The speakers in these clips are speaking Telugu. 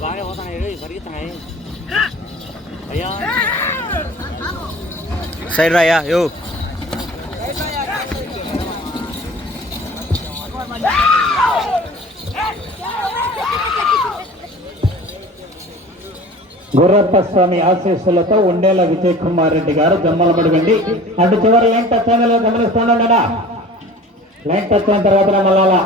బాగా పోతున్నాయి పరిగెత్తున్నాయి అయ్యా సైడ్ రాయా యో గుర్రప్ప స్వామి ఆశీస్సులతో ఉండేల విజయ్ కుమార్ రెడ్డి గారు జమ్మలమడి వెండి అటు చివరి లైన్ టచ్ అయిన గమనిస్తున్నాడా లైన్ టచ్ అయిన తర్వాత మళ్ళా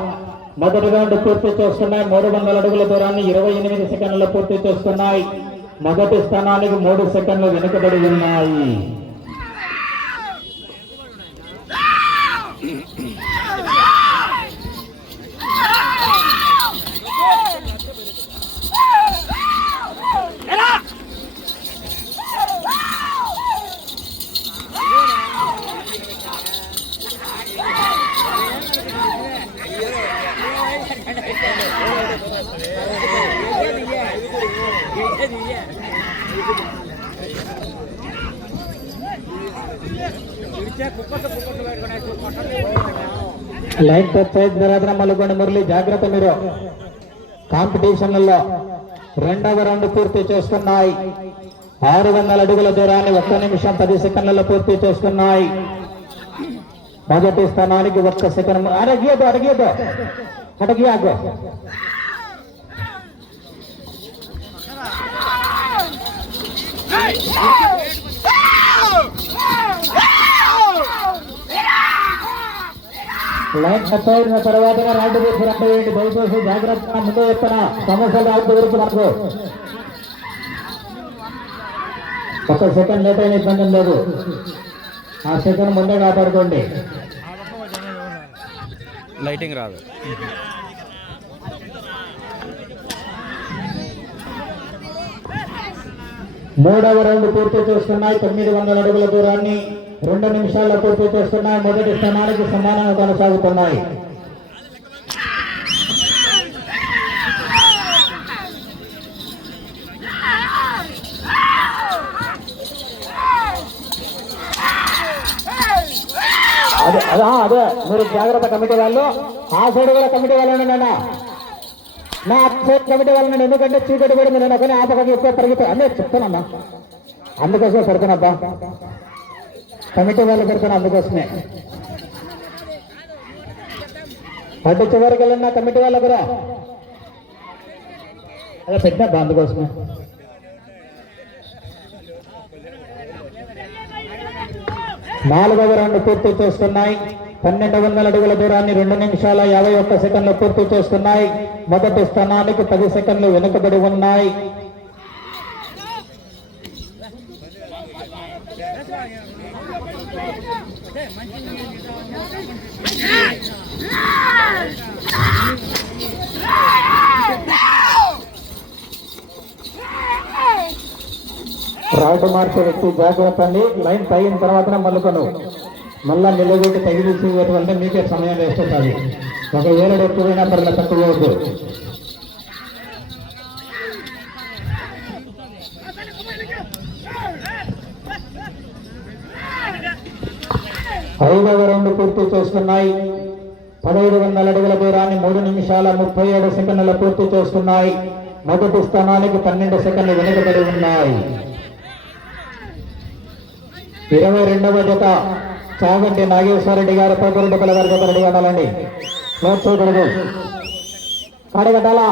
మొదటి రౌండ్ పూర్తి చేస్తున్నాయి. 300 అడుగుల దూరాన్ని 28 సెకండ్లలో పూర్తి చేస్తున్నాయి. మొదటి స్థానానికి 3 సెకండ్లు వెనుకబడి ఉన్నాయి. లైన్ టచ్ అయిన తర్వాత మల్లుకొండ మురళి జాగ్రత్త. మీరు కాంపిటీషన్లలో రెండవ రౌండ్ పూర్తి చేస్తున్నాయి. 600 అడుగుల దూరాన్ని 1 నిమిషం 10 సెకండ్లలో పూర్తి చేస్తున్నాయి. మొదటి స్థానానికి 1 సెకండ్ అడిగేదు అడిగాగు లైన్ టచ్ అయిన తర్వాత రాడ్డు వేసి రండి. దయచేసి జాగ్రత్తగా ముందు చెప్తున్న సమస్యలు రావద్దు గురించి మనకు 1 సెకండ్ లేట్ అయిన ఇబ్బంది లేదు. ఆ సెకండ్ ముందే కాపాడుకోండి. లైటింగ్ రాదు. మూడవ రౌండ్ పూర్తి చేస్తున్నాయి. 900 అడుగుల దూరాన్ని 2 నిమిషాల్లో పూర్తి చేస్తున్నాయి. మొదటి స్థానానికి సమానంగా కొనసాగుతున్నాయి. అదే మీరు జాగ్రత్త కమిటీ వాళ్ళు. ఆ సైడ్ కూడా కమిటీ వాళ్ళు నా సైడ్ కమిటీ వాళ్ళని, ఎందుకంటే చీకటి కూడా మీరు కానీ ఆ పక్కకి ఎక్కువ పెరుగుతాయి అన్నీ చెప్తానమ్మా. అందుకోసమే పెడతానబ్బా, కమిటీ వాళ్ళు పెడతాను అందుకోసమే. అడ్డు చివరికి వెళ్ళిన కమిటీ వాళ్ళ కూడా అలా పెట్టినబ్బా అందుకోసమే. నాలుగవ రౌండ్ పూర్తి చేస్తున్నాయి. 1200 అడుగుల దూరాన్ని 2 నిమిషాల 51 సెకండ్లు పూర్తి చేస్తున్నాయి. మొదటి స్థానానికి 10 సెకండ్లు వెనుకబడి ఉన్నాయి. రాటు మార్చే వ్యక్తి జాగ్రత్త అండి. లైన్ తగిన తర్వాత మళ్ళుకొను మళ్ళా నిలబెట్టి తగిలించేటువంటి మీకే సమయం వేస్ట్ అవుతుంది. ఒక ఏడు ఎక్కువైనా పర్లేదు, తక్కువ వద్దు. ఐదవ రౌండ్ పూర్తి చేస్తున్నాయి. 1500 అడుగుల దూరాన్ని 3 నిమిషాల 37 సెకండ్ల పూర్తి చేస్తున్నాయి. మొదటి స్థానానికి 12 సెకండ్లు వెనుకబడి ఉన్నాయి. 22వ జత చాగంటి నాగేశ్వరరెడ్డి గారు పోకరెడ్డిపల్లి గారి జత రెడీ కట్టాలండి. క్లోజ్ చేయకూడదు, కడగట్టాలా.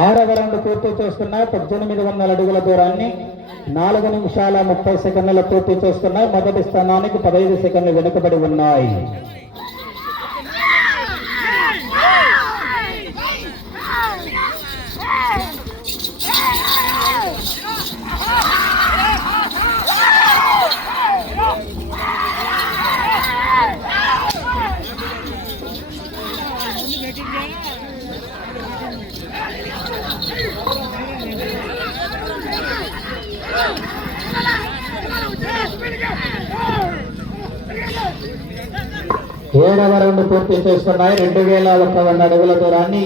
ఆరవ రౌండ్ పూర్తి చేస్తున్నాయి. 1800 అడుగుల దూరాన్ని 4 నిమిషాల 30 సెకండ్ల పూర్తి చేస్తున్నాయి. మొదటి స్థానానికి 15 సెకండ్లు వెనుకబడి ఉన్నాయి. 7వ రౌండ్ పూర్తి చేసుకున్నాయి. 2100 అడుగుల దూరాన్ని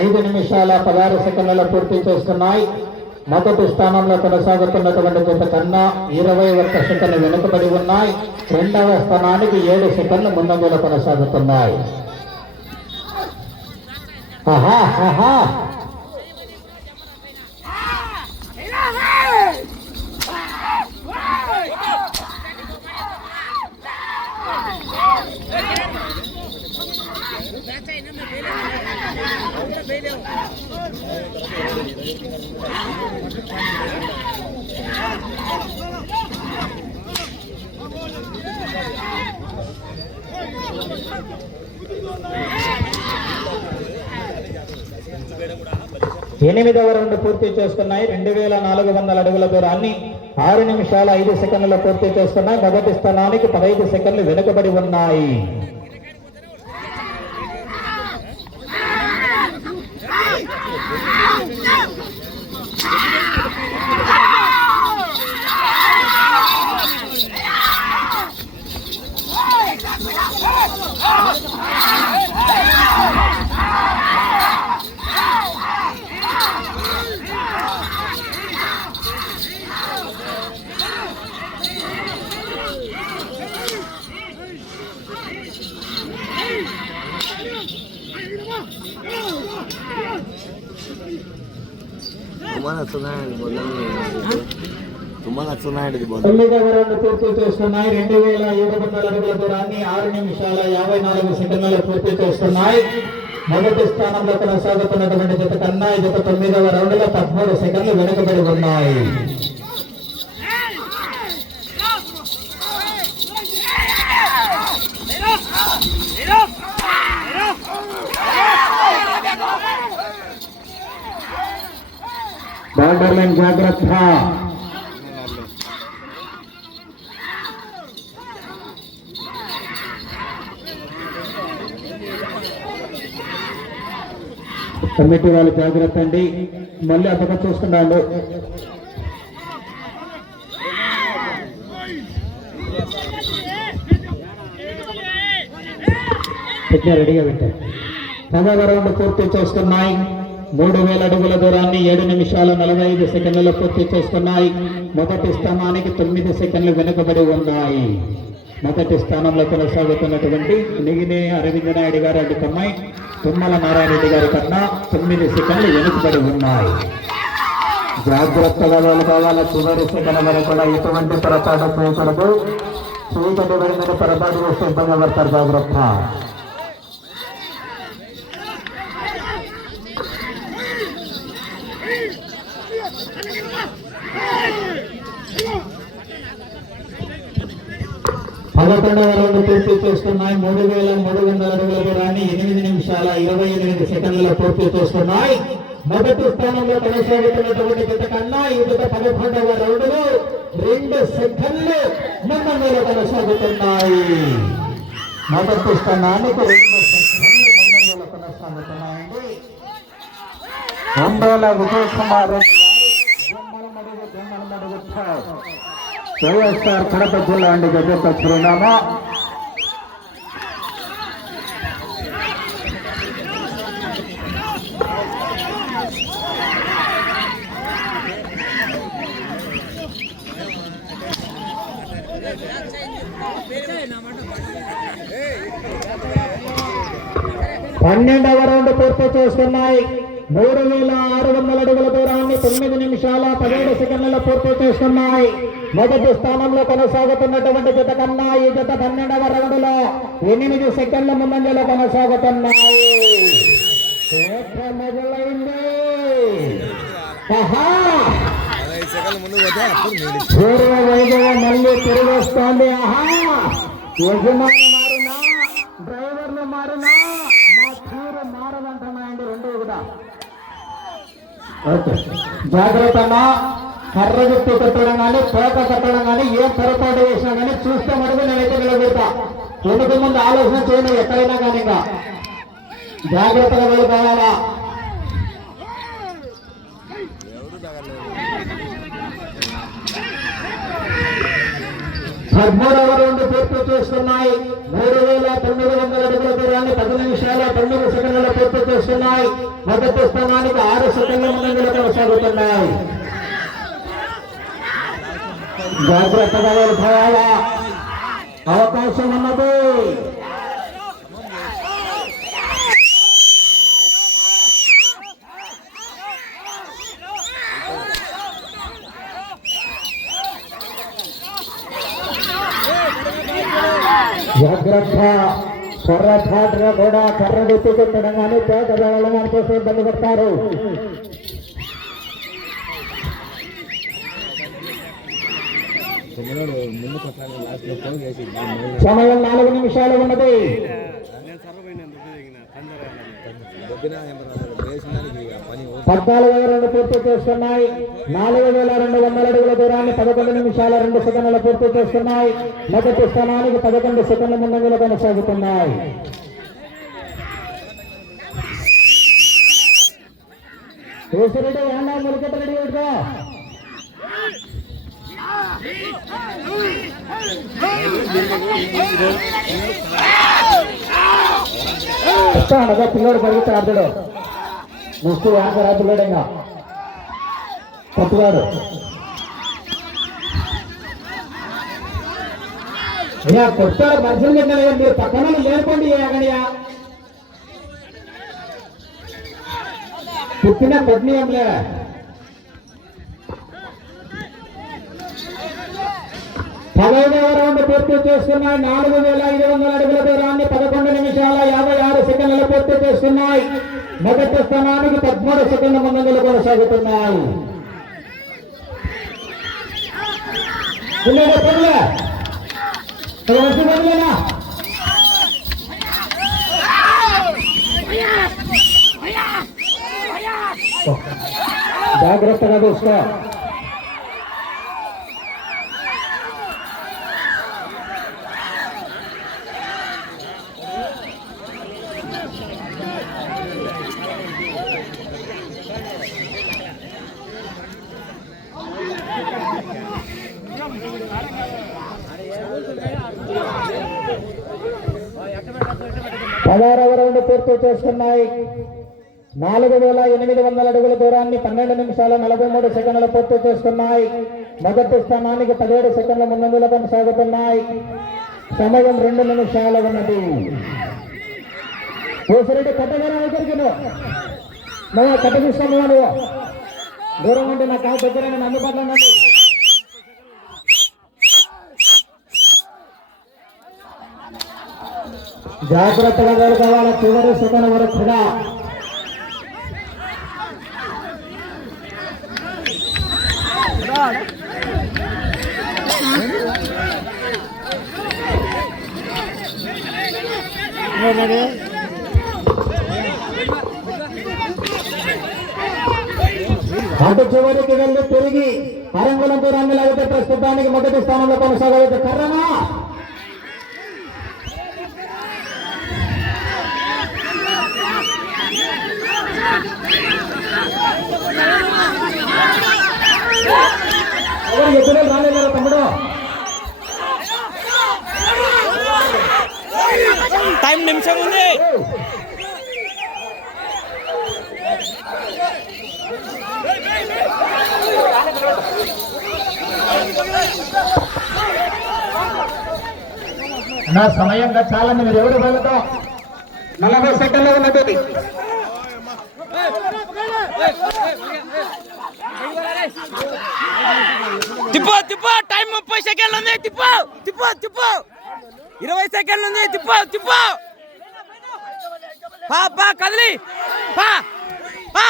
5 నిమిషాల 16 సెకండ్లలో పూర్తి చేసుకున్నాయి. మొదటి స్థానంలో కొనసాగుతున్నటువంటి జత కన్నా 21 సెకండ్లు వెనుకబడి ఉన్నాయి. రెండవ స్థానానికి 7 సెకండ్లు ముందంజలో కొనసాగుతున్నాయి. ఆహా ఆహా ఎనిమిదవ రౌండ్ పూర్తి చేసుకున్నాయి. 2400 అడుగుల దూరాన్ని 6 నిమిషాల 5 సెకండ్లలో పూర్తి చేసుకున్నాయి. మొదటి స్థానానికి 15 సెకండ్లు వెనుకబడి ఉన్నాయి. తొమ్మిదవ రౌండ్ పూర్తి చేస్తున్నాయి. 2700 అడుగుల దూరాన్ని 6 నిమిషాల 54 సెకండ్లలో పూర్తి చేస్తున్నాయి. మొదటి స్థానంలో కొనసాగుతున్నటువంటి జత కన్నా ఈ జత 9వ రౌండ్ లో 13 సెకండ్లు వెనుకబడి ఉన్నాయి. బార్డర్ లైన్ జాగ్రత్త. కమిటీ వాళ్ళు జాగ్రత్త అండి, మళ్ళీ అతను చూస్తున్నాడు. రెడీగా పెట్టారు. 10వ రౌండ్ పూర్తి చేస్తున్నాయి. 3000 అడుగుల దూరాన్ని 7 నిమిషాల 45 సెకండ్లలో పూర్తి చేసుకున్నాయి. మొదటి స్థానానికి 9 సెకండ్లు వెనుకబడి ఉన్నాయి. మొదటి స్థానంలో కొనసాగుతున్నటువంటి నిగినే అరవింద్ నాయుడు గారు అడ్డుకున్నాయి. తుమ్మల నారాయణ గారి కన్నా 9 సెకండ్లు వెనుకబడి ఉన్నాయి. జాగ్రత్తగా వెళ్ళుకోవాలి. చివరి సెకండ్ వరకు కూడా ఎటువంటి పొరపాటు చేయకూడదు. చీకటి మీద పొరపాటు చేస్తే ఇబ్బంది పడతారు. జాగ్రత్త. పదకొండవ రౌండ్ పూర్తి చేస్తున్నాయి. 3300 అడుగుల దూరాన్ని 8 నిమిషాల 28 సెకండ్లలో పూర్తి చేస్తున్నాయి. మొదటి స్థానంలో కొనసాగుతున్నటువంటి జత కన్నా ఈ జత 11వ రౌండ్ లో 2 సెకండ్లు ముందంజలో కొనసాగుతున్నాయి. మొదటి స్థానానికి 2 సెకండ్లు ముందంజలో కొనసాగుతున్నాయండి. రెండోల విజయ్ కుమార్ వైఎస్ఆర్ కడప జిల్లా అండి గజత చిరునామా. పన్నెండవ రౌండ్ పూర్తి చేస్తున్నాయి. 3600 అడుగుల దూరాన్ని 9 నిమిషాల 17 సెకండ్లలో పూర్తి చేస్తున్నాయి. మొదటి స్థానంలో కొనసాగుతున్నటువంటి జత కన్నా ఈ జత 12వ రౌండ్ లో 8 సెకండ్ల ముందంజలో కొనసాగుతున్నాయి. మొదలైంది. పూర్వ వైభవం మళ్ళీ తిరిగి వస్తోంది. ఆహా, యజమాని మారినా డ్రైవర్లు మారినా మా తీరు మారదంటున్నాయండి. రెండు కూడా ఓకే. జాగ్రత్తగా కర్ర గుర్తు కట్టడం కానీ తోక కట్టడం కానీ ఏ పొరపాటు వేసినా కానీ చూస్తే మటుకు నేనైతే నిలబెడతా. ఎందుకు ముందు ఆలోచన చేయను ఎక్కడైనా కానీ. ఇంకా జాగ్రత్తగా వెళ్ళిపోవాలా. 13వ రౌండ్ పూర్తి చేస్తున్నాయి. 3,900 అడుగుల దూరాన్ని 10 నిమిషాల 9 సెకండ్లలో పూర్తి చేస్తున్నాయి. మొదటి స్థానానికి 6 సెకండ్ల ముందంజలో కొనసాగుతున్నాయి. జాగ్రత్తగా వెళ్ళిపోవాలా, అవకాశం ఉన్నది. జాగ్రత్త, కర్ర ఘాటుగా కూడా కర్ర గుర్తు కొట్టడం కానీ పేట వెళ్ళడం కోసం ఇబ్బంది పడతారు. సమయం 4 నిమిషాలు ఉన్నది. 14వ రౌండ్ పూర్తి చేస్తున్నాయి. 4,200 అడుగుల దూరాన్ని 11 నిమిషాల 2 సెకండ్ల పూర్తి చేస్తున్నాయి. మొదటి స్థానానికి 11 సెకండ్ల ముందంజలో కొనసాగుతున్నాయి. కేసిరెడ్డి ఏండా మొలకెట్ట రెడీ పెట్టుకో. పిల్లడు పరిగెత్తాడు అర్థుడు ముస్తు ఆంకరా పిల్లడంగా పట్టుగాడు. ఇలా కొట్టాడు మనుషులు తిన్నాడు. మీరు పక్కన లేనుకోండి. అగడియా పుట్టిన కొట్టినీయంలే. పదహైదవ రౌండ్ పూర్తి చేస్తున్నాయి. 4,500 అడుగుల దూరాన్ని 11 నిమిషాల 56 సెకండ్ల పూర్తి చేస్తున్నాయి. మొదటి స్థానానికి 13 సెకండ్ల ముందంజలు కొనసాగుతున్నాయి. జాగ్రత్తగా చూసుకో. పదహారవ రౌండ్ పూర్తి చేస్తున్నాయి. 4,800 అడుగుల దూరాన్ని 12 నిమిషాల 43 సెకండ్లు పూర్తి చేస్తున్నాయి. మొదటి స్థానానికి 17 సెకండ్ల ముందంజలో కొనసాగుతున్నాయి. సమయం 2 నిమిషాలు ఉన్నది. కోసిరెడ్డి కట్టగానే దగ్గరికి నువ్వు కట్ట తీసుకోను. నువ్వు దూరం ఉంటే నా కాదు దగ్గర నేను అందుబాటులో ఉన్నాను. జాగ్రత్తగా వెళ్ళుకోవాలి. చివరి సెకండ్ వరకు కూడా అటు చివరికి వెళ్ళి తిరిగి అరంగులం దూరాన్ని లాగితే ప్రస్తుతానికి మొదటి స్థానంలో కొనసాగవచ్చు. కర్రనా ఎవరు ఎదురు రాలేదా తమ్ముడు? టైం నిమిషం ఉంది. నా సమయంగా చాలండి. మీరు ఎవరు వెళ్ళతో 40 సెకండ్లు ఉన్నది. తిప్పు తిప్పు. టైం 30 సెకండ్లు ఉంది. తిప్పు తిప్పు తిప్పు. 20 సెకండ్లు ఉంది. తిప్పు తిప్పు. పా కదిలి పా పా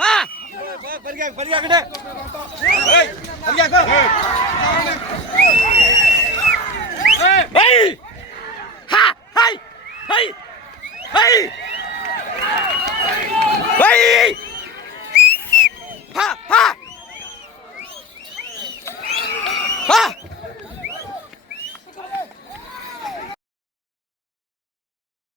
పా.